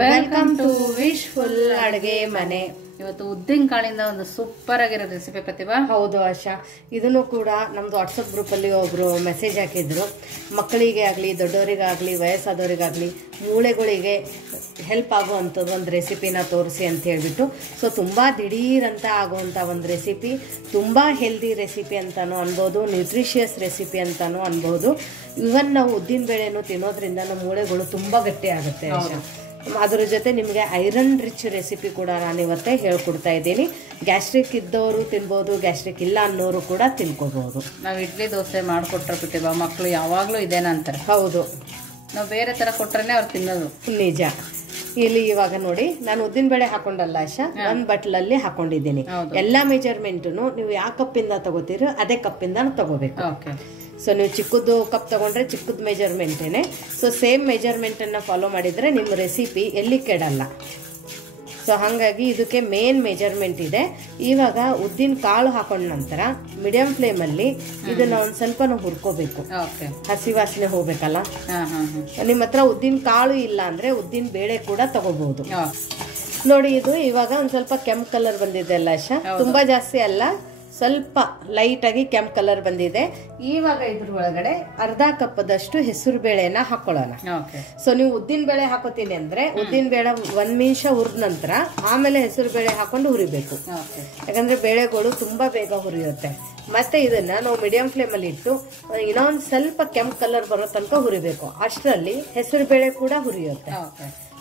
Welcome to wishful ಅಡುಗೆ ಮನೆ. ಇವತ್ತು ಉದ್ದಿನ ಕಾಳಿಂದ ಒಂದು ಸೂಪರ್ ಆಗಿರೋ ರೆಸಿಪಿ ಪ್ರತಿಭಾ. ಹೌದು ಆಶಾ, ಇದನ್ನು ಕೂಡ ನಮ್ದು ವಾಟ್ಸಪ್ ಗ್ರೂಪಲ್ಲಿ ಒಬ್ರು ಮೆಸೇಜ್ ಹಾಕಿದ್ರು. ಮಕ್ಕಳಿಗೆ ಆಗಲಿ, ದೊಡ್ಡವರಿಗಾಗಲಿ, ವಯಸ್ಸಾದವರಿಗಾಗಲಿ, ಮೂಳೆಗಳಿಗೆ ಹೆಲ್ಪ್ ಆಗುವಂಥದ್ದು ಒಂದು ರೆಸಿಪಿನ ತೋರಿಸಿ ಅಂತ ಹೇಳ್ಬಿಟ್ಟು. ಸೊ ತುಂಬ ದಿಢೀರಂತ ಆಗುವಂಥ ಒಂದು ರೆಸಿಪಿ, ತುಂಬ ಹೆಲ್ದಿ ರೆಸಿಪಿ ಅಂತಲೂ ಅನ್ಬೋದು, ನ್ಯೂಟ್ರಿಷಿಯಸ್ ರೆಸಿಪಿ ಅಂತಲೂ ಅನ್ಬೋದು. ಇವನ್ ನಾವು ಉದ್ದಿನ ಬೇಳೆನೂ ತಿನ್ನೋದ್ರಿಂದ ನಮ್ಮ ಮೂಳೆಗಳು ತುಂಬ ಗಟ್ಟಿ ಆಗುತ್ತೆ ಆಶಾ. ಅದ್ರ ಜೊತೆ ನಿಮಗೆ ಐರನ್ ರಿಚ್ ರೆಸಿಪಿ ಕೂಡ ನಾನು ಇವತ್ತೇ ಹೇಳ್ಕೊಡ್ತಾ ಇದ್ದೀನಿ. ಗ್ಯಾಸ್ಟ್ರಿಕ್ ಇದ್ದವರು ತಿನ್ಬೋದು, ಗ್ಯಾಸ್ಟ್ರಿಕ್ ಇಲ್ಲ ಅನ್ನೋರು ಕೂಡ ತಿನ್ಕೋಬಹುದು. ನಾವು ಇಡ್ಲಿ ದೋಸೆ ಮಾಡಿಕೊಟ್ರೆ ಪ್ರತಿಭಾ ಮಕ್ಕಳು ಯಾವಾಗಲೂ ಇದೇನ ಅಂತಾರೆ. ಹೌದು, ನಾವು ಬೇರೆ ಥರ ಕೊಟ್ರೆ ಅವ್ರು ತಿನ್ನೋದು ನಿಜ. ಇಲ್ಲಿ ಇವಾಗ ನೋಡಿ, ನಾನು ಉದ್ದಿನ ಬೇಳೆ ಹಾಕೊಂಡಲ್ಲ ಆಶಾ, ಒಂದು ಬಟ್ಲಲ್ಲಿ ಹಾಕೊಂಡಿದ್ದೀನಿ. ಎಲ್ಲ ಮೆಜರ್ಮೆಂಟು ನೀವು ಯಾವ ಕಪ್ಪಿಂದ ತಗೋತೀರೋ ಅದೇ ಕಪ್ಪಿಂದ ತಗೋಬೇಕು. ಸೊ ನೀವು ಚಿಕ್ಕದು ಕಪ್ ತಗೊಂಡ್ರೆ ಚಿಕ್ಕದ ಮೆಜರ್ಮೆಂಟೇನೆ. ಸೊ ಸೇಮ್ ಮೆಜರ್ಮೆಂಟನ್ನು ಫಾಲೋ ಮಾಡಿದರೆ ನಿಮ್ಮ ರೆಸಿಪಿ ಎಲ್ಲಿ ಕೆಡಲ್ಲ. ಸೊ ಹಾಗಾಗಿ ಇದಕ್ಕೆ ಮೇನ್ ಮೆಜರ್ಮೆಂಟ್ ಇದೆ. ಇವಾಗ ಉದ್ದಿನ ಕಾಳು ಹಾಕೊಂಡ ನಂತರ ಮೀಡಿಯಂ ಫ್ಲೇಮಲ್ಲಿ ಇದನ್ನ ಒಂದು ಸ್ವಲ್ಪ ನಾವು ಹುರ್ಕೋಬೇಕು. ಹಸಿ ವಾಸನೆ ಹೋಗ್ಬೇಕಲ್ಲ. ನಿಮ್ಮ ಹತ್ರ ಉದ್ದಿನ ಕಾಳು ಇಲ್ಲ ಅಂದ್ರೆ ಉದ್ದಿನ ಬೇಳೆ ಕೂಡ ತಗೋಬಹುದು. ನೋಡಿ, ಇದು ಇವಾಗ ಒಂದು ಸ್ವಲ್ಪ ಕೆಂಪು ಕಲರ್ ಬಂದಿದೆ ಅಲ್ಲ ಆಶಾ, ತುಂಬಾ ಜಾಸ್ತಿ ಅಲ್ಲ, ಸ್ವಲ್ಪ ಲೈಟ್ ಆಗಿ ಕೆಂಪು ಕಲರ್ ಬಂದಿದೆ. ಇವಾಗ ಇದ್ರ ಒಳಗಡೆ ಅರ್ಧ ಕಪ್ಪದಷ್ಟು ಹೆಸರು ಬೇಳೆನ ಹಾಕೊಳ್ಳೋಣ. ಸೊ ನೀವು ಉದ್ದಿನ ಬೇಳೆ ಹಾಕೋತೀನಿ ಅಂದ್ರೆ ಉದ್ದಿನ ಬೇಳೆ 1 ನಿಮಿಷ ಹುರಿದ ನಂತರ ಆಮೇಲೆ ಹೆಸರು ಬೇಳೆ ಹಾಕೊಂಡು ಹುರಿಬೇಕು. ಯಾಕಂದ್ರೆ ಬೇಳೆಗಳು ತುಂಬಾ ಬೇಗ ಹುರಿಯುತ್ತೆ. ಮತ್ತೆ ಇದನ್ನ ನಾವು ಮೀಡಿಯಂ ಫ್ಲೇಮ್ ಅಲ್ಲಿ ಇಟ್ಟು ಇನ್ನೊಂದ್ ಸ್ವಲ್ಪ ಕೆಂಪು ಕಲರ್ ಬರೋ ತನಕ ಹುರಿಬೇಕು. ಅಷ್ಟರಲ್ಲಿ ಹೆಸರು ಬೇಳೆ ಕೂಡ ಹುರಿಯುತ್ತೆ.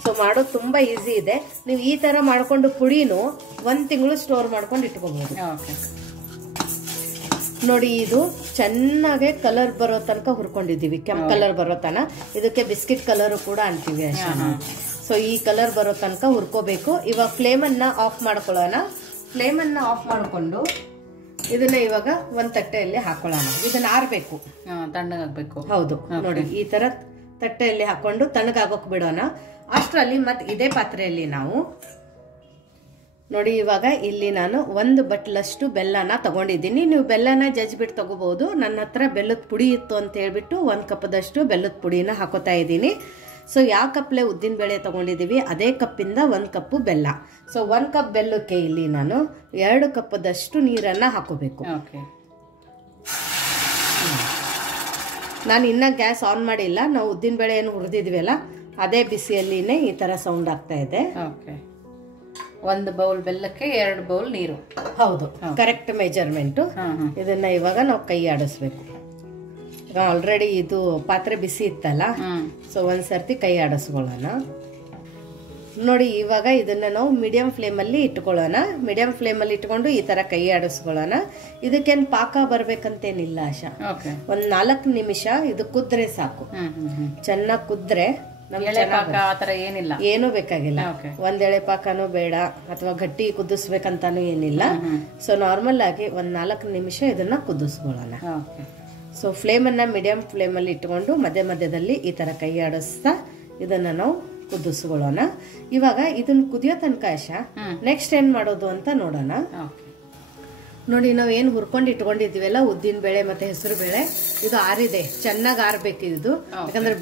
ಸೊ ಮಾಡೋದು ತುಂಬಾ ಈಸಿ ಇದೆ. ನೀವು ಈ ತರ ಮಾಡ್ಕೊಂಡು ಪುಡಿನೂ 1 ತಿಂಗಳು ಸ್ಟೋರ್ ಮಾಡ್ಕೊಂಡು ಇಟ್ಕೋಬಹುದು. ನೋಡಿ, ಇದು ಚೆನ್ನಾಗೆ ಕಲರ್ ಬರೋ ತನಕ ಹುರ್ಕೊಂಡಿದೀವಿ, ಕೆಂಪು ಕಲರ್ ಬರೋ ತನ. ಇದಕ್ಕೆ ಬಿಸ್ಕಿಟ್ ಕಲರ್ ಕೂಡ ಅಂತೀವಿ ಅಷ್ಟೇ. ಸೊ ಈ ಕಲರ್ ಬರೋ ತನಕ ಹುರ್ಕೋಬೇಕು. ಇವಾಗ ಫ್ಲೇಮ್ ಅನ್ನ ಆಫ್ ಮಾಡ್ಕೊಳ್ಳೋಣ. ಫ್ಲೇಮ್ ಅನ್ನ ಆಫ್ ಮಾಡ್ಕೊಂಡು ಇದನ್ನ ಇವಾಗ ಒಂದ್ ತಟ್ಟೆಯಲ್ಲಿ ಹಾಕೊಳ್ಳೋಣ. ಇದನ್ನ ಆರ್ಬೇಕು, ತಣ್ಣಗಾಗ್ಬೇಕು. ಹೌದು, ನೋಡಿ ಈ ತರ ತಟ್ಟೆಯಲ್ಲಿ ಹಾಕೊಂಡು ತಣ್ಣಗಾಗೋಕ್ ಬಿಡೋಣ. ಅಷ್ಟರಲ್ಲಿ ಮತ್ತೆ ಇದೇ ಪಾತ್ರೆಯಲ್ಲಿ ನಾವು ನೋಡಿ, ಇವಾಗ ಇಲ್ಲಿ ನಾನು 1 ಬಟ್ಲಷ್ಟು ಬೆಲ್ಲನ ತಗೊಂಡಿದ್ದೀನಿ. ನೀವು ಬೆಲ್ಲನ ಜಜ್ಬಿಟ್ಟು ತಗೋಬಹುದು. ನನ್ನ ಹತ್ರ ಬೆಲ್ಲದ ಪುಡಿ ಇತ್ತು ಅಂತ ಹೇಳ್ಬಿಟ್ಟು 1 ಕಪ್ದಷ್ಟು ಬೆಲ್ಲದ ಪುಡಿನ ಹಾಕೋತಾ ಇದ್ದೀನಿ. ಸೊ ಯಾವ ಕಪ್ಲೆ ಉದ್ದಿನ ಬೇಳೆ ತಗೊಂಡಿದ್ದೀವಿ ಅದೇ ಕಪ್ಪಿಂದ 1 ಕಪ್ಪು ಬೆಲ್ಲ. ಸೊ 1 ಕಪ್ ಬೆಲ್ಲಕ್ಕೆ ಇಲ್ಲಿ ನಾನು 2 ಕಪ್ದಷ್ಟು ನೀರನ್ನ ಹಾಕೋಬೇಕು. ನಾನು ಇನ್ನ ಗ್ಯಾಸ್ ಆನ್ ಮಾಡಿಲ್ಲ. ನಾವು ಉದ್ದಿನ ಬೇಳೆ ಏನು ಹುರಿದಿದ್ವಲ್ಲ ಅದೇ ಬಿಸಿಯಲ್ಲಿನೇ ಈ ತರ ಸೌಂಡ್ ಆಗ್ತಾ ಇದೆ. 1 ಬೌಲ್ ಬೆಲ್ಲಕ್ಕೆ 2 ಬೌಲ್ ನೀರು. ಹೌದು, ಕರೆಕ್ಟ್ ಮೆಜರ್ಮೆಂಟ್. ಇದನ್ನ ಇವಾಗ ನಾವು ಕೈ ಆಡಿಸ್ಬೇಕು. ಆಲ್ರೆಡಿ ಇದು ಪಾತ್ರೆ ಬಿಸಿ ಇತ್ತಲ್ಲ, ಸೊ ಒಂದ್ಸರ್ತಿ ಕೈ ಆಡಿಸ್ಕೊಳ್ಳೋಣ. ನೋಡಿ, ಇವಾಗ ಇದನ್ನ ನಾವು ಮೀಡಿಯಂ ಫ್ಲೇಮ್ ಅಲ್ಲಿ ಇಟ್ಕೊಳ್ಳೋಣ. ಮೀಡಿಯಂ ಫ್ಲೇಮ್ ಅಲ್ಲಿ ಇಟ್ಕೊಂಡು ಈ ತರ ಕೈ ಆಡಿಸ್ಕೊಳ್ಳೋಣ. ಇದಕ್ಕೇನ್ ಪಾಕ ಬರ್ಬೇಕಂತೇನಿಲ್ಲ ಆಶಾ. ಒಂದ್ 4 ನಿಮಿಷ ಇದು ಕುದ್ರೆ ಸಾಕು. ಚೆನ್ನಾಗಿ ಕುದ್ರೆ ಏನೂ ಬೇಕಾಗಿಲ್ಲ. ಒಂದ್ ಎಳೆ ಪಾಕನೂ ಬೇಡ ಅಥವಾ ಗಟ್ಟಿ ಕುದಿಸ್ಬೇಕಂತಾನು ಏನಿಲ್ಲ. ಸೊ ನಾರ್ಮಲ್ ಆಗಿ ಒಂದ್ 4 ನಿಮಿಷ ಇದನ್ನ ಕುದಿಸ್ಕೊಳ್ಳೋಣ. ಸೊ ಫ್ಲೇಮ್ ಅನ್ನ ಮೀಡಿಯಂ ಫ್ಲೇಮ್ ಅಲ್ಲಿ ಇಟ್ಕೊಂಡು ಮಧ್ಯ ಮಧ್ಯದಲ್ಲಿ ಈ ತರ ಕೈ ಆಡಿಸ್ತಾ ಇದನ್ನ ನಾವು ಕುದಿಸ್ಕೊಳ್ಳೋಣ. ಇವಾಗ ಇದನ್ನ ಕುದಿಯೋ ತನಕ ಆಶಾ ನೆಕ್ಸ್ಟ್ ಏನ್ ಮಾಡೋದು ಅಂತ ನೋಡೋಣ. ನೋಡಿ, ನಾವ್ ಏನ್ ಹುರ್ಕೊಂಡು ಇಟ್ಕೊಂಡಿದೀವಲ್ಲ ಉದ್ದಿನ ಬೇಳೆ ಮತ್ತೆ ಹೆಸರು ಬೇಳೆ, ಇದು ಆರಿದೆ. ಚೆನ್ನಾಗಿ ಆರ್ಬೇಕು ಇದು. ಯಾಕಂದ್ರೆ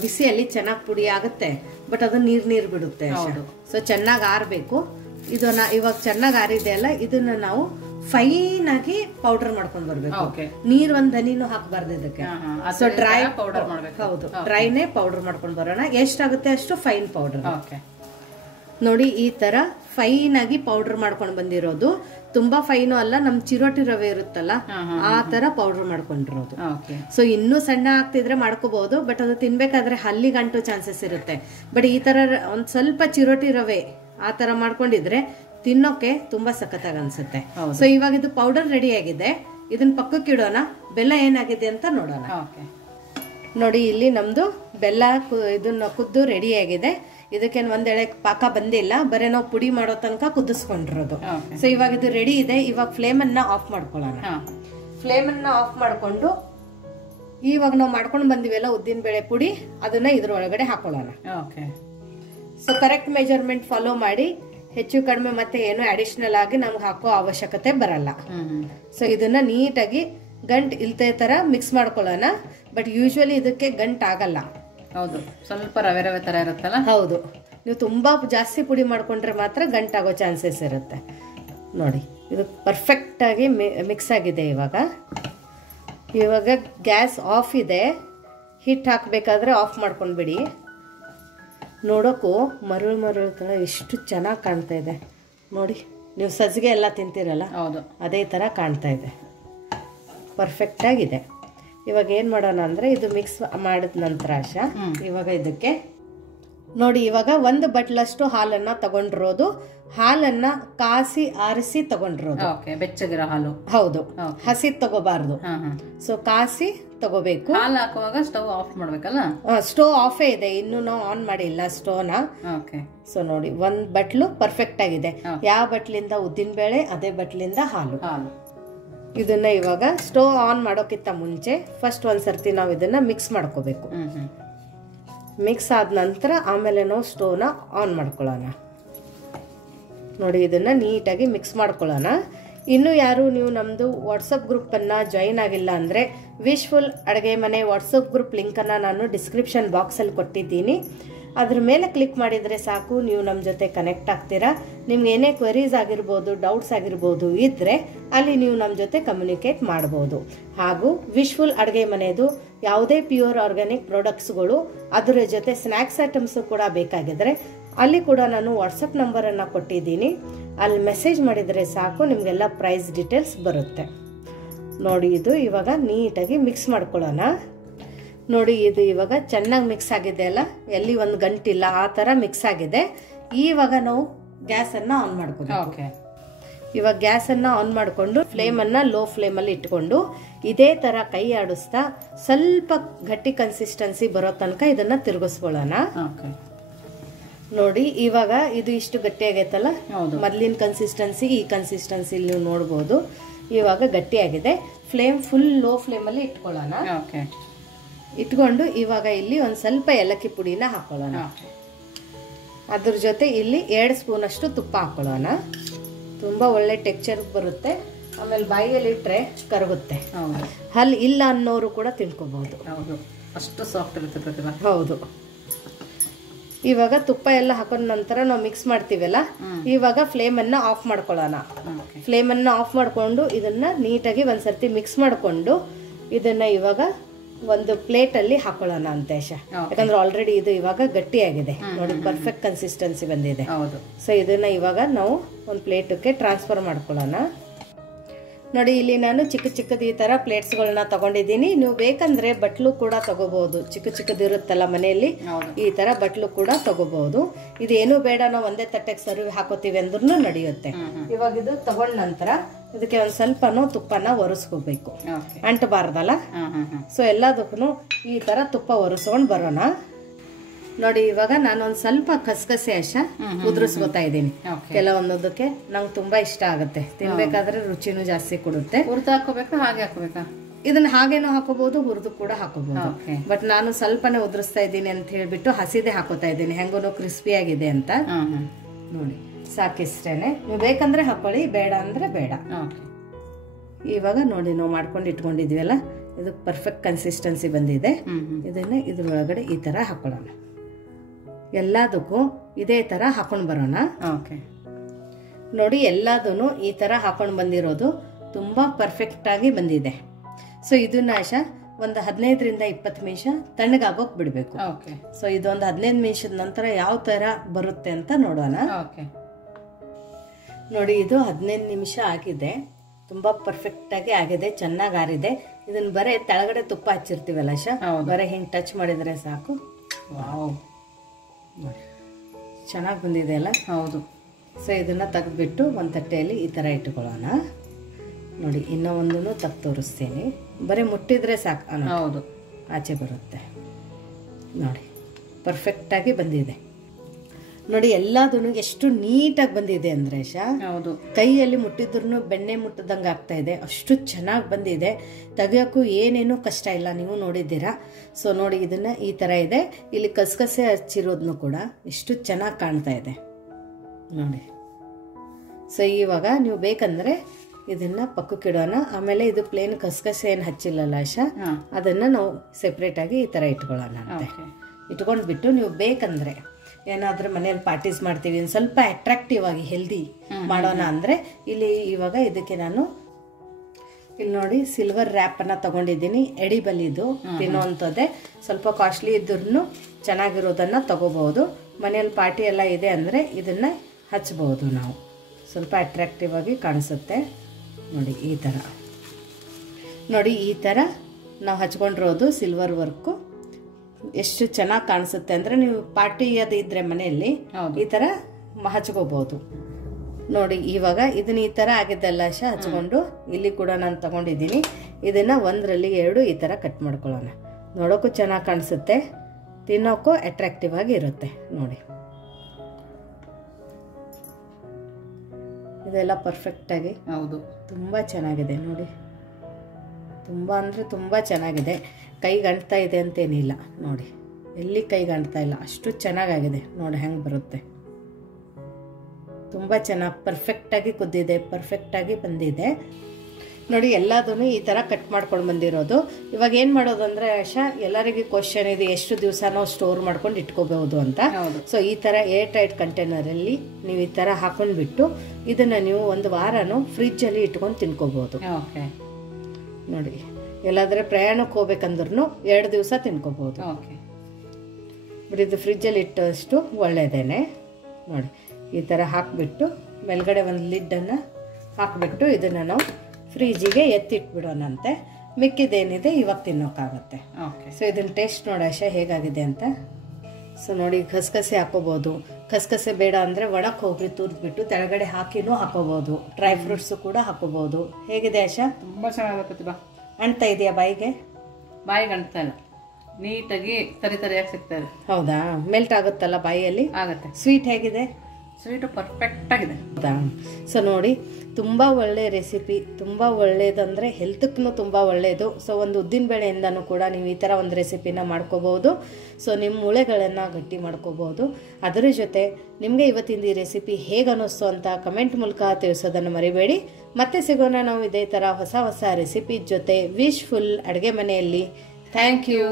ಬಿಸಿಯಲ್ಲಿ ಚೆನ್ನಾಗಿ ಪುಡಿ ಆಗುತ್ತೆ, ಬಟ್ ಅದು ನೀರ್ ಬಿಡುತ್ತೆ. ಸೊ ಚೆನ್ನಾಗಿ ಆರ್ಬೇಕು. ಇದನ್ನ ಇವಾಗ ಚೆನ್ನಾಗಿ ಆರಿದೆ ಅಲ್ಲ, ಇದನ್ನ ನಾವು ಫೈನ್ ಆಗಿ ಪೌಡರ್ ಮಾಡ್ಕೊಂಡ್ ಬರ್ಬೇಕು. ನೀರ್ ಒಂದ್ ಹನಿನೂ ಹಾಕಬಾರ್ದು ಇದಕ್ಕೆ. ಸೊ ಡ್ರೈ ಪೌಡರ್ ಮಾಡ್ಬೇಕು. ಹೌದು, ಡ್ರೈನೇ ಪೌಡರ್ ಮಾಡ್ಕೊಂಡ್ ಬರೋಣ. ಎಷ್ಟಾಗುತ್ತೆ ಅಷ್ಟು ಫೈನ್ ಪೌಡರ್. ನೋಡಿ, ಈ ತರ ಫೈನ್ ಆಗಿ ಪೌಡರ್ ಮಾಡ್ಕೊಂಡ್ ಬಂದಿರೋದು. ತುಂಬಾ ಫೈನು ಅಲ್ಲ, ನಮ್ ಚಿರೋಟಿ ರವೆ ಇರುತ್ತಲ್ಲ ಆ ತರ ಪೌಡರ್ ಮಾಡ್ಕೊಂಡಿರೋದು. ಸೊ ಇನ್ನೂ ಸಣ್ಣ ಆಗ್ತಿದ್ರೆ ಮಾಡ್ಕೋಬಹುದು, ಬಟ್ ಅದು ತಿನ್ಬೇಕಾದ್ರೆ ಹಲ್ಲಿಗಂಟು ಚಾನ್ಸಸ್ ಇರುತ್ತೆ. ಬಟ್ ಈ ತರ ಒಂದ್ ಸ್ವಲ್ಪ ಚಿರೋಟಿ ರವೆ ಆ ತರ ಮಾಡ್ಕೊಂಡಿದ್ರೆ ತಿನ್ನೋಕೆ ತುಂಬಾ ಸಖತ್ತಾಗಿ ಅನ್ಸುತ್ತೆ. ಸೊ ಇವಾಗ ಇದು ಪೌಡರ್ ರೆಡಿ ಆಗಿದೆ. ಇದನ್ನ ಪಕ್ಕಕ್ಕೆ ಇಡೋಣ. ಬೆಲ್ಲ ಏನಾಗಿದೆ ಅಂತ ನೋಡೋಣ. ನೋಡಿ, ಇಲ್ಲಿ ನಮ್ದು ಬೆಲ್ಲ ಇದನ್ನ ಕುದ್ದು ರೆಡಿ ಆಗಿದೆ. ಇದಕ್ಕೇನು ಒಂದೆಳೆ ಪಾಕ ಬಂದಿಲ್ಲ, ಬರೀ ನಾವು ಪುಡಿ ಮಾಡೋ ತನಕ ಕುದಿಸ್ಕೊಂಡಿರೋದು. ಸೊ ಇವಾಗ ಇದು ರೆಡಿ ಇದೆ. ಇವಾಗ ಫ್ಲೇಮ್ ಅನ್ನ ಆಫ್ ಮಾಡ್ಕೊಳ್ಳೋಣ. ಫ್ಲೇಮ್ ಅನ್ನ ಆಫ್ ಮಾಡ್ಕೊಂಡು ಇವಾಗ ನಾವು ಮಾಡ್ಕೊಂಡು ಬಂದಿವೆಲ್ಲ ಉದ್ದಿನ ಬೇಳೆ ಪುಡಿ, ಅದನ್ನ ಇದ್ರ ಒಳಗಡೆ ಹಾಕೊಳ್ಳೋಣ. ಸೊ ಕರೆಕ್ಟ್ ಮೆಜರ್ಮೆಂಟ್ ಫಾಲೋ ಮಾಡಿ. ಹೆಚ್ಚು ಕಡಿಮೆ ಮತ್ತೆ ಏನು ಅಡಿಷನಲ್ ಆಗಿ ನಮ್ಗೆ ಹಾಕೋ ಅವಶ್ಯಕತೆ ಬರಲ್ಲ. ಸೊ ಇದನ್ನ ನೀಟಾಗಿ ಗಂಟ್ ಇಲ್ದೇ ತರ ಮಿಕ್ಸ್ ಮಾಡ್ಕೊಳ್ಳೋಣ. ಬಟ್ ಯೂಶುವಲಿ ಇದಕ್ಕೆ ಗಂಟ್ ಆಗಲ್ಲ. ಹೌದು, ಸ್ವಲ್ಪ ರವೆ ರವೆ ತರ ಇರುತ್ತಲ್ಲ. ಹೌದು, ನೀವು ತುಂಬಾ ಜಾಸ್ತಿ ಪುಡಿ ಮಾಡ್ಕೊಂಡ್ರೆ ಮಾತ್ರ ಗಂಟಾಗೋ ಚಾನ್ಸಸ್ ಇರುತ್ತೆ. ನೋಡಿ ಇದು ಪರ್ಫೆಕ್ಟ್ ಆಗಿ ಮಿಕ್ಸ್ ಆಗಿದೆ. ಇವಾಗ ಗ್ಯಾಸ್ ಆಫ್ ಇದೆ. ಹಿಟ್ಟು ಹಾಕಬೇಕಾದ್ರೆ ಆಫ್ ಮಾಡ್ಕೊಂಡ್ಬಿಡಿ. ನೋಡೋಕ್ಕೂ ಮರಳು ಥರ ಎಷ್ಟು ಚೆನ್ನಾಗಿ ಕಾಣ್ತಾ ಇದೆ ನೋಡಿ. ನೀವು ಸಜ್ಜಿಗೆ ಎಲ್ಲ ತಿಂತೀರಲ್ಲ, ಹೌದು, ಅದೇ ಥರ ಕಾಣ್ತಾ ಇದೆ. ಪರ್ಫೆಕ್ಟ್ ಆಗಿದೆ. ಇವಾಗ ಏನು ಮಾಡೋಣ ಅಂದರೆ ಇದು ಮಿಕ್ಸ್ ಮಾಡಿದ ನಂತರ ಆಶಾ ಇವಾಗ ಇದಕ್ಕೆ ನೋಡಿ, ಇವಾಗ 1 ಬಟ್ಲಷ್ಟು ಹಾಲನ್ನು ತಗೊಂಡಿರೋದು. ಹಾಲನ್ನ ಕಾಸಿ ಆರಿಸಿ ತಗೊಂಡಿರೋದು. ಬೆಚ್ಚಗಿರೋ ಹಾಲು. ಹೌದು, ಹಸಿ ತಗೋಬಾರ್ದು. ಸೊ ಕಾಸಿ ತಗೋಬೇಕು. ಹಾಲು ಹಾಕುವಾಗ ಸ್ಟವ್ ಆಫ್ ಮಾಡ್ಬೇಕಲ್ಲ? ಸ್ಟೋವ್ ಆಫೇ ಇದೆ, ಇನ್ನು ನಾವು ಆನ್ ಮಾಡಿಲ್ಲ ಸ್ಟೋವ್ನ. ಸೊ ನೋಡಿ 1 ಬಟ್ಲು ಪರ್ಫೆಕ್ಟ್ ಆಗಿದೆ. ಯಾವ ಬಟ್ಲಿಂದ ಉದ್ದಿನ ಬೇಳೆ, ಅದೇ ಬಟ್ಲಿಂದ ಹಾಲು. ಇದನ್ನ ಇವಾಗ ಸ್ಟೋವ್ ಆನ್ ಮಾಡೋಕ್ಕಿಂತ ಮುಂಚೆ ಫಸ್ಟ್ ಒಂದ್ಸರ್ತಿ ನಾವು ಇದನ್ನ ಮಿಕ್ಸ್ ಮಾಡ್ಕೋಬೇಕು. ಮಿಕ್ಸ್ ಆದ ನಂತರ ಆಮೇಲೆ ನಾವು ಸ್ಟೋವ್ನ ಆನ್ ಮಾಡ್ಕೊಳ್ಳೋಣ. ನೋಡಿ ಇದನ್ನ ನೀಟಾಗಿ ಮಿಕ್ಸ್ ಮಾಡ್ಕೊಳ್ಳೋಣ. ಇನ್ನು ಯಾರು ನೀವು ನಮ್ದು ವಾಟ್ಸಪ್ ಗ್ರೂಪ್ ಅನ್ನ ಜಾಯಿನ್ ಆಗಿಲ್ಲ ಅಂದ್ರೆ ವಿಶ್ಫುಲ್ ಅಡುಗೆ ಮನೆ ವಾಟ್ಸಪ್ ಗ್ರೂಪ್ ಲಿಂಕ್ ಅನ್ನ ನಾನು ಡಿಸ್ಕ್ರಿಪ್ಷನ್ ಬಾಕ್ಸ್ ಅಲ್ಲಿ ಕೊಟ್ಟಿದ್ದೀನಿ. ಅದ್ರ ಮೇಲೆ ಕ್ಲಿಕ್ ಮಾಡಿದ್ರೆ ಸಾಕು, ನೀವು ನಮ್ಮ ಜೊತೆ ಕನೆಕ್ಟ್ ಆಗ್ತೀರಾ. ನಿಮ್ಗೆ ಏನೇ ಕ್ವೆರೀಸ್ ಆಗಿರ್ಬೋದು, ಡೌಟ್ಸ್ ಆಗಿರ್ಬೋದು ಇದ್ರೆ ಅಲ್ಲಿ ನೀವು ನಮ್ಮ ಜೊತೆ ಕಮ್ಯುನಿಕೇಟ್ ಮಾಡ್ಬೋದು. ಹಾಗೂ ವಿಶ್ಫುಲ್ ಅಡುಗೆ ಮನೆದು ಯಾವುದೇ ಪ್ಯೂರ್ ಆರ್ಗ್ಯಾನಿಕ್ ಪ್ರಾಡಕ್ಟ್ಸ್ಗಳು, ಅದರ ಜೊತೆ ಸ್ನ್ಯಾಕ್ಸ್ ಐಟಮ್ಸು ಕೂಡ ಬೇಕಾಗಿದ್ರೆ ಅಲ್ಲಿ ಕೂಡ ನಾನು ವಾಟ್ಸಪ್ ನಂಬರನ್ನು ಕೊಟ್ಟಿದ್ದೀನಿ. ಅಲ್ಲಿ ಮೆಸೇಜ್ ಮಾಡಿದರೆ ಸಾಕು, ನಿಮಗೆಲ್ಲ ಪ್ರೈಸ್ ಡೀಟೇಲ್ಸ್ ಬರುತ್ತೆ. ನೋಡಿ ಇದು ಇವಾಗ ನೀಟಾಗಿ ಮಿಕ್ಸ್ ಮಾಡ್ಕೊಳ್ಳೋಣ. ನೋಡಿ ಇದು ಇವಾಗ ಚೆನ್ನಾಗಿ ಮಿಕ್ಸ್ ಆಗಿದೆ ಅಲ್ಲ, ಎಲ್ಲಿ ಒಂದು ಗಂಟಿಲ್ಲ, ಆ ಥರ ಮಿಕ್ಸ್ ಆಗಿದೆ. ಇವಾಗ ನಾವು ಗ್ಯಾಸನ್ನು ಆನ್ ಮಾಡ್ಕೋಬೇಕು. ಇವಾಗ ಗ್ಯಾಸನ್ನು ಆನ್ ಮಾಡಿಕೊಂಡು ಫ್ಲೇಮನ್ನು ಲೋ ಫ್ಲೇಮಲ್ಲಿ ಇಟ್ಕೊಂಡು ಇದೇ ಥರ ಕೈ ಆಡಿಸ್ತಾ ಸ್ವಲ್ಪ ಗಟ್ಟಿ ಕನ್ಸಿಸ್ಟೆನ್ಸಿ ಬರೋ ತನಕ ಇದನ್ನು ತಿರುಗಿಸ್ಕೊಳ್ಳೋಣ. ನೋಡಿ ಇವಾಗ ಇದು ಇಷ್ಟು ಗಟ್ಟಿ ಆಗೈತಲ್ಲ, ಮೊದಲಿನ ಕನ್ಸಿಸ್ಟೆನ್ಸಿ ಈ ಕನ್ಸಿಸ್ಟೆನ್ಸಿ ನೀವು ನೋಡ್ಬೋದು. ಇವಾಗ ಗಟ್ಟಿಯಾಗಿದೆ. ಫ್ಲೇಮ್ ಫುಲ್ ಲೋ ಫ್ಲೇಮಲ್ಲಿ ಇಟ್ಕೊಳ್ಳೋಣ. ಇಟ್ಕೊಂಡು ಇವಾಗ ಇಲ್ಲಿ ಒಂದು ಸ್ವಲ್ಪ ಏಲಕ್ಕಿ ಪುಡಿನ ಹಾಕೊಳ್ಳೋಣ. ಅದ್ರ ಜೊತೆ ಇಲ್ಲಿ 2 ಸ್ಪೂನ್ ಅಷ್ಟು ತುಪ್ಪ ಹಾಕೊಳ್ಳೋಣ. ತುಂಬ ಒಳ್ಳೆ ಟೆಕ್ಸ್ಚರ್ ಬರುತ್ತೆ. ಆಮೇಲೆ ಬಾಯಿಯಲ್ಲಿ ಇಟ್ಟರೆ ಕರಗುತ್ತೆ. ಹಲ್ ಇಲ್ಲ ಅನ್ನೋರು ಕೂಡ ತಿನ್ಕೋಬಹುದು. ಅಷ್ಟು ಸಾಫ್ಟ್ ಇರುತ್ತೆ. ಹೌದು. ಇವಾಗ ತುಪ್ಪ ಎಲ್ಲ ಹಾಕೊಂಡ ನಂತರ ನಾವು ಮಿಕ್ಸ್ ಮಾಡ್ತೀವಲ್ಲ, ಇವಾಗ ಫ್ಲೇಮನ್ನು ಆಫ್ ಮಾಡ್ಕೊಳ್ಳೋಣ. ಫ್ಲೇಮನ್ನು ಆಫ್ ಮಾಡಿಕೊಂಡು ಇದನ್ನ ನೀಟಾಗಿ ಒಂದ್ಸರ್ತಿ ಮಿಕ್ಸ್ ಮಾಡಿಕೊಂಡು ಇದನ್ನ ಇವಾಗ ಒಂದು ಪ್ಲೇಟ್ ಅಲ್ಲಿ ಹಾಕೊಳ್ಳೋಣ ಅಂತ. ಯಾಕಂದ್ರೆ ಆಲ್ರೆಡಿ ಇದು ಇವಾಗ ಗಟ್ಟಿಯಾಗಿದೆ ನೋಡಿ, ಪರ್ಫೆಕ್ಟ್ ಕನ್ಸಿಸ್ಟೆನ್ಸಿ ಬಂದಿದೆ. ಸೊ ಇದನ್ನ ಇವಾಗ ನಾವು ಒಂದು ಪ್ಲೇಟಕ್ಕೆ ಟ್ರಾನ್ಸ್ಫರ್ ಮಾಡ್ಕೊಳ್ಳೋಣ. ನೋಡಿ ಇಲ್ಲಿ ನಾನು ಚಿಕ್ಕ ಚಿಕ್ಕದ ಈ ತರ ಪ್ಲೇಟ್ಸ್ಗಳನ್ನ ತಗೊಂಡಿದ್ದೀನಿ. ನೀವು ಬೇಕಂದ್ರೆ ಬಟ್ಲು ಕೂಡ ತಗೋಬಹುದು. ಚಿಕ್ಕ ಚಿಕ್ಕದಿರುತ್ತಲ್ಲ ಮನೆಯಲ್ಲಿ, ಈ ತರ ಬಟ್ಲು ಕೂಡ ತಗೋಬಹುದು. ಇದೇನು ಬೇಡ, ನಾವು ಒಂದೇ ತಟ್ಟೆಗೆ ಸರ್ವ್ ಹಾಕೋತೀವಿ ಅಂದ್ರೂ ನಡೆಯುತ್ತೆ. ಇವಾಗ ಇದು ತಗೊಂಡ ನಂತರ ಇದಕ್ಕೆ ಒಂದ್ ಸ್ವಲ್ಪನೂ ತುಪ್ಪನ ಒರೆಸ್ಕೋಬೇಕು, ಅಂಟಬಾರ್ದಲ್ಲ. ಸೊ ಎಲ್ಲದಕ್ಕೂ ಈ ತರ ತುಪ್ಪ ಒರೆಸ್ಕೊಂಡ್ ಬರೋಣ. ನೋಡಿ ಇವಾಗ ನಾನೊಂದ್ ಸ್ವಲ್ಪ ಕಸಕಸೆ ಉದುರಿಸ್ಕೊತಾ ಇದ್ದೀನಿ. ಕೆಲವೊಂದಕ್ಕೆ ನಂಗೆ ತುಂಬಾ ಇಷ್ಟ ಆಗುತ್ತೆ, ತಿನ್ಬೇಕಾದ್ರೆ ರುಚಿನೂ ಜಾಸ್ತಿ ಕೊಡುತ್ತೆ. ಹುರಿದು ಹಾಕೋಬೇಕಾ, ಹಾಗೆ ಹಾಕೋಬೇಕಾ? ಇದನ್ನ ಹಾಗೇನೂ ಹಾಕೋಬಹುದು, ಹುರಿದು ಕೂಡ ಹಾಕೋಬಹುದು. ಬಟ್ ನಾನು ಸ್ವಲ್ಪನೇ ಉದುರಿಸ್ತಾ ಇದ್ದೀನಿ ಅಂತ ಹೇಳ್ಬಿಟ್ಟು ಹಸಿದೆ ಹಾಕೋತಾ ಇದ್ದೀನಿ, ಹೆಂಗೋ ಕ್ರಿಸ್ಪಿ ಆಗಿದೆ ಅಂತ. ನೋಡಿ ಸಾಕಿಷ್ಟೇನೆ. ನೀವು ಬೇಕಂದ್ರೆ ಹಾಕೊಳ್ಳಿ, ಬೇಡ ಅಂದ್ರೆ ಬೇಡ. ಇವಾಗ ನೋಡಿ ನಾವು ಮಾಡ್ಕೊಂಡು ಇಟ್ಕೊಂಡಿದ್ವಲ್ಲ, ಇದು ಪರ್ಫೆಕ್ಟ್ ಕನ್ಸಿಸ್ಟೆನ್ಸಿ ಬಂದಿದೆ. ಇದನ್ನ ಇದ್ರೊಳಗಡೆ ಈ ತರ ಹಾಕೊಳ್ಳೋಣ. ಎಲ್ಲದಕ್ಕೂ ಇದೇ ತರ ಹಾಕೊಂಡ್ ಬರೋಣ. ನೋಡಿ ಎಲ್ಲದೂ ಈ ತರ ಹಾಕೊಂಡ್ ಬಂದಿರೋದು ತುಂಬಾ ಪರ್ಫೆಕ್ಟ್ ಆಗಿ ಬಂದಿದೆ. ಸೊ ಇದನ್ನ ಒಂದು 15ರಿಂದ 20 ನಿಮಿಷ ತಣ್ಣಗಾಗೋಕ್ ಬಿಡ್ಬೇಕು. ಸೊ ಇದೊಂದು 15 ನಿಮಿಷದ ನಂತರ ಯಾವ ತರ ಬರುತ್ತೆ ಅಂತ ನೋಡೋಣ. ನೋಡಿ ಇದು 15 ನಿಮಿಷ ಆಗಿದೆ, ತುಂಬಾ ಪರ್ಫೆಕ್ಟ್ ಆಗಿ ಆಗಿದೆ, ಚೆನ್ನಾಗಿ ಆರಿದೆ. ಇದನ್ನ ಬರೇ ತೆಳಗಡೆ ತುಪ್ಪ ಹಚ್ಚಿರ್ತೀವಲ್ಲ ಬರೇ ಹಿಂಗ್ ಟಚ್ ಮಾಡಿದ್ರೆ ಸಾಕು. ಚೆನ್ನಾಗಿ ಬಂದಿದೆ ಅಲ್ಲ? ಹೌದು. ಸೊ ಇದನ್ನ ತೆಗೆದ್ಬಿಟ್ಟು ಒಂದು ತಟ್ಟೆಯಲ್ಲಿ ಈ ತರ ಇಟ್ಕೊಳ್ಳೋಣ. ನೋಡಿ ಇನ್ನೂ ಒಂದನ್ನು ತೆಗೆದು ತೋರಿಸ್ತೀನಿ. ಬರೀ ಮುಟ್ಟಿದ್ರೆ ಸಾಕು, ಹೌದು, ಆಚೆ ಬರುತ್ತೆ. ನೋಡಿ ಪರ್ಫೆಕ್ಟ್ ಆಗಿ ಬಂದಿದೆ. ನೋಡಿ ಎಲ್ಲದೂ ಎಷ್ಟು ನೀಟಾಗಿ ಬಂದಿದೆ ಅಂದ್ರೆ ಹೌದು, ಕೈಯಲ್ಲಿ ಮುಟ್ಟಿದ್ರು ಬೆಣ್ಣೆ ಮುಟ್ಟದಂಗೆ ಆಗ್ತಾ ಇದೆ, ಅಷ್ಟು ಚೆನ್ನಾಗಿ ಬಂದಿದೆ. ತೆಗಿಯೋಕ್ಕೂ ಏನೇನು ಕಷ್ಟ ಇಲ್ಲ, ನೀವು ನೋಡಿದ್ದೀರಾ. ಸೊ ನೋಡಿ ಇದನ್ನ ಈ ತರ ಇದೆ. ಇಲ್ಲಿ ಕಸಕಸೆ ಹಚ್ಚಿರೋದ್ನು ಕೂಡ ಎಷ್ಟು ಚೆನ್ನಾಗಿ ಕಾಣ್ತಾ ಇದೆ ನೋಡಿ. ಸೊ ಇವಾಗ ನೀವು ಬೇಕಂದ್ರೆ ಇದನ್ನ ಪಕ್ಕಕ್ಕಿಡೋಣ. ಆಮೇಲೆ ಇದು ಪ್ಲೇನ್ ಕಸಕಸೆ ಏನು ಹಚ್ಚಿಲ್ಲಲ್ಲ ಅದನ್ನ ನಾವು ಸೆಪ್ರೇಟ್ ಆಗಿ ಈ ತರ ಇಟ್ಕೊಳ್ಳೋಣ ಅಂತ. ಇಟ್ಕೊಂಡ್ಬಿಟ್ಟು ನೀವು ಬೇಕಂದ್ರೆ ಏನಾದರೂ ಮನೇಲಿ ಪಾರ್ಟೀಸ್ ಮಾಡ್ತೀವಿ ಒಂದು ಸ್ವಲ್ಪ ಅಟ್ರಾಕ್ಟಿವ್ ಆಗಿ ಹೆಲ್ದಿ ಮಾಡೋಣ ಅಂದರೆ ಇಲ್ಲಿ ಇವಾಗ ಇದಕ್ಕೆ ನಾನು ಇಲ್ಲಿ ನೋಡಿ ಸಿಲ್ವರ್ ರ್ಯಾಪನ್ನು ತಗೊಂಡಿದ್ದೀನಿ. ಎಡಿಬಲ್ ಇದು ತಿನ್ನೋವಂಥದ್ದೇ, ಸ್ವಲ್ಪ ಕಾಸ್ಟ್ಲಿ ಇದ್ರೂ ಚೆನ್ನಾಗಿರೋದನ್ನು ತಗೋಬಹುದು. ಮನೇಲಿ ಪಾರ್ಟಿ ಎಲ್ಲ ಇದೆ ಅಂದರೆ ಇದನ್ನು ಹಚ್ಬೋದು ನಾವು, ಸ್ವಲ್ಪ ಅಟ್ರಾಕ್ಟಿವ್ ಆಗಿ ಕಾಣಿಸುತ್ತೆ ನೋಡಿ. ಈ ಥರ ನೋಡಿ, ಈ ಥರ ನಾವು ಹಚ್ಕೊಂಡಿರೋದು ಸಿಲ್ವರ್ ವರ್ಕು ಎಷ್ಟು ಚೆನ್ನಾಗಿ ಕಾಣಿಸುತ್ತೆ ಅಂದರೆ ನೀವು ಪಾರ್ಟಿ ಅದು ಇದ್ರೆ ಮನೆಯಲ್ಲಿ ಈ ಥರ ಹಚ್ಕೋಬಹುದು ನೋಡಿ. ಇವಾಗ ಇದನ್ನ ಈ ಥರ ಆಗಿದ್ದೆಲ್ಲ ಹಚ್ಕೊಂಡು ಇಲ್ಲಿ ಕೂಡ ನಾನು ತಗೊಂಡಿದ್ದೀನಿ. ಇದನ್ನು 1ರಲ್ಲಿ 2 ಈ ಥರ ಕಟ್ ಮಾಡ್ಕೊಳ್ಳೋಣ. ನೋಡೋಕ್ಕೂ ಚೆನ್ನಾಗಿ ಕಾಣಿಸುತ್ತೆ, ತಿನ್ನೋಕ್ಕೂ ಅಟ್ರಾಕ್ಟಿವ್ ಆಗಿ ಇರುತ್ತೆ ನೋಡಿ. ಇದೆಲ್ಲ ಪರ್ಫೆಕ್ಟಾಗಿ ಹೌದು, ತುಂಬ ಚೆನ್ನಾಗಿದೆ ನೋಡಿ. ತುಂಬ ಅಂದರೆ ತುಂಬ ಚೆನ್ನಾಗಿದೆ. ಕೈಗೆ ಅಂಟ್ತಾ ಇದೆ ಅಂತೇನಿಲ್ಲ ನೋಡಿ, ಎಲ್ಲಿ ಕೈಗೆ ಅಂಟ್ತಾ ಇಲ್ಲ, ಅಷ್ಟು ಚೆನ್ನಾಗಾಗಿದೆ ನೋಡಿ. ಹೆಂಗೆ ಬರುತ್ತೆ, ತುಂಬ ಚೆನ್ನಾಗಿ ಪರ್ಫೆಕ್ಟಾಗಿ ಕುದ್ದಿದೆ, ಪರ್ಫೆಕ್ಟಾಗಿ ಬಂದಿದೆ ನೋಡಿ. ಎಲ್ಲದೂ ಈ ಥರ ಕಟ್ ಮಾಡ್ಕೊಂಡು ಬಂದಿರೋದು. ಇವಾಗ ಏನು ಮಾಡೋದು ಅಂದರೆ ಆಶಾ, ಎಲ್ಲರಿಗೂ ಕ್ವಶನ್ ಇದೆ ಎಷ್ಟು ದಿವಸ ನಾವು ಸ್ಟೋರ್ ಮಾಡ್ಕೊಂಡು ಇಟ್ಕೋಬಹುದು ಅಂತ. ಸೊ ಈ ಥರ ಏರ್ ಟೈಟ್ ಕಂಟೈನರಲ್ಲಿ ನೀವು ಈ ಥರ ಹಾಕೊಂಡ್ಬಿಟ್ಟು ಇದನ್ನು ನೀವು 1 ವಾರನೂ ಫ್ರಿಜ್ಜಲ್ಲಿ ಇಟ್ಕೊಂಡು ತಿನ್ಕೋಬಹುದು ನೋಡಿ. ಎಲ್ಲಾದರೆ ಪ್ರಯಾಣಕ್ಕೆ ಹೋಗ್ಬೇಕಂದ್ರೂ 2 ದಿವಸ ತಿನ್ಕೋಬಹುದು. ಬಟ್ ಇದು ಫ್ರಿಜ್ಜಲ್ಲಿ ಇಟ್ಟಷ್ಟು ಒಳ್ಳೆಯದೇನೆ ನೋಡಿ. ಈ ಥರ ಹಾಕಿಬಿಟ್ಟು ಮೇಲ್ಗಡೆ ಒಂದು ಲಿಡ್ಡನ್ನು ಹಾಕಿಬಿಟ್ಟು ಇದನ್ನು ನಾವು ಫ್ರಿಜ್ಜಿಗೆ ಎತ್ತಿಟ್ಬಿಡೋಣಂತೆ. ಮಿಕ್ಕಿದೇನಿದೆ ಇವಾಗ ತಿನ್ನೋಕ್ಕಾಗತ್ತೆ. ಸೊ ಇದನ್ನ ಟೇಸ್ಟ್ ನೋಡಿ ಆಶಾ ಹೇಗಾಗಿದೆ ಅಂತ. ಸೊ ನೋಡಿ, ಕಸಕಸೆ ಹಾಕೋಬಹುದು. ಕಸಕಸೆ ಬೇಡ ಅಂದರೆ ಒಣ ಕೊಬ್ಬರಿ ತುರಿದ್ಬಿಟ್ಟು ತೆಳಗಡೆ ಹಾಕಿನೂ ಹಾಕೋಬಹುದು. ಡ್ರೈ ಫ್ರೂಟ್ಸು ಕೂಡ ಹಾಕೋಬಹುದು. ಹೇಗಿದೆ ಆಶಾ? ತುಂಬ ಚೆನ್ನಾಗುತ್ತೆ ಬಾ. ಅಂಟ್ತಾ ಇದೆಯಾ ಬಾಯಿಗೆ? ಬಾಯಿಗೆ ಅಂಟ್ತಾ ಇಲ್ಲ, ನೀಟಾಗಿ ತರಿಯಾಗಿ ಸಿಗ್ತದೆ. ಹೌದಾ? ಮೆಲ್ಟ್ ಆಗುತ್ತಲ್ಲ ಬಾಯಿಯಲ್ಲಿ? ಆಗುತ್ತೆ. ಸ್ವೀಟ್ ಹೇಗಿದೆ? ಸ್ವೀಟು ಪರ್ಫೆಕ್ಟ್ ಆಗಿದೆ. ಹೌದಾ? ಸೊ ನೋಡಿ, ತುಂಬ ಒಳ್ಳೆ ರೆಸಿಪಿ, ತುಂಬ ಒಳ್ಳೇದಂದರೆ ಹೆಲ್ತ್ಗೂ ತುಂಬ ಒಳ್ಳೆಯದು. ಸೊ ಒಂದು ಉದ್ದಿನ ಬೇಳೆಯಿಂದನೂ ಕೂಡ ನೀವು ಈ ಥರ ಒಂದು ರೆಸಿಪಿನ ಮಾಡ್ಕೋಬೋದು. ಸೊ ನಿಮ್ಮ ಮೂಳೆಗಳನ್ನು ಗಟ್ಟಿ ಮಾಡ್ಕೋಬೋದು. ಅದರ ಜೊತೆ ನಿಮಗೆ ಇವತ್ತಿಂದ ಈ ರೆಸಿಪಿ ಹೇಗೆ ಅನ್ನಿಸ್ತು ಅಂತ ಕಮೆಂಟ್ ಮೂಲಕ ತಿಳಿಸೋದನ್ನು ಮರಿಬೇಡಿ. ಮತ್ತೆ ಸಿಗೋಣ ನಾವು ಇದೇ ಥರ ಹೊಸ ಹೊಸ ರೆಸಿಪಿ ಜೊತೆ. ವಿಶ್ಫುಲ್ ಅಡುಗೆ ಮನೆಯಲ್ಲಿ. Thank you.